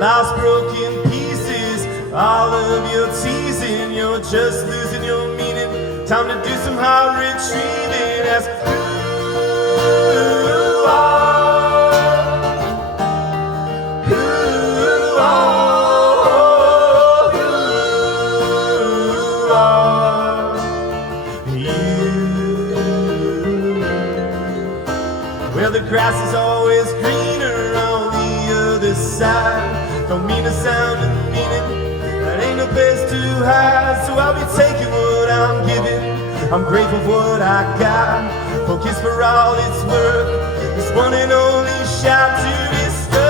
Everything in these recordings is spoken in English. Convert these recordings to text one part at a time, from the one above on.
life's broken pieces, all of your teasing, you're just losing your meaning. Time to do some heart retrieving as who you are, who you are, who you are, you. Well, the grass is always greener on the other side. Don't mean to sound demeaning, that ain't no place to hide. So I'll be taking what I'm giving. I'm grateful for what I got. Focus for all it's worth. This one and only shot to discover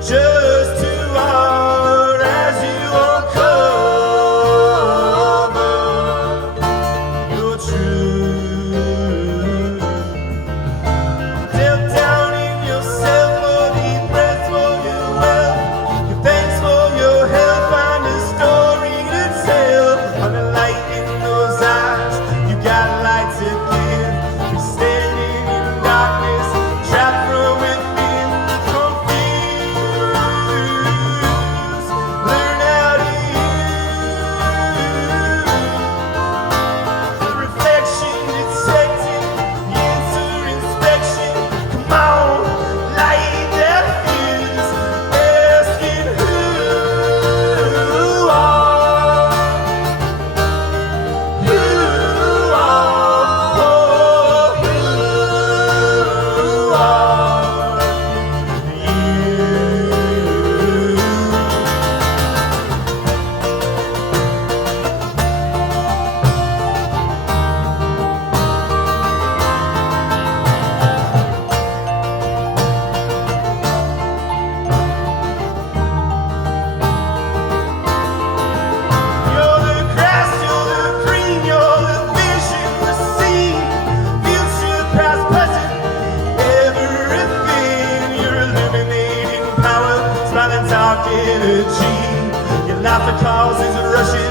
just who you are as you uncover your truth. Delve down in yourself for deep breaths for your wealth. Give thanks for your health. Find a story to tell. Find a light in those eyes. You got light to give. You're standing in darkness, trapped from within, confused. Learn how to use the reflection detecting, the answer inspection. Come on, light that fuse, asking who you are, who you are, who you are, you. You're the grass, you're the green, you're the vision, the seed, future, past, present, everything. You're illuminating power, smiling dark energy. Your laughter causes a rushing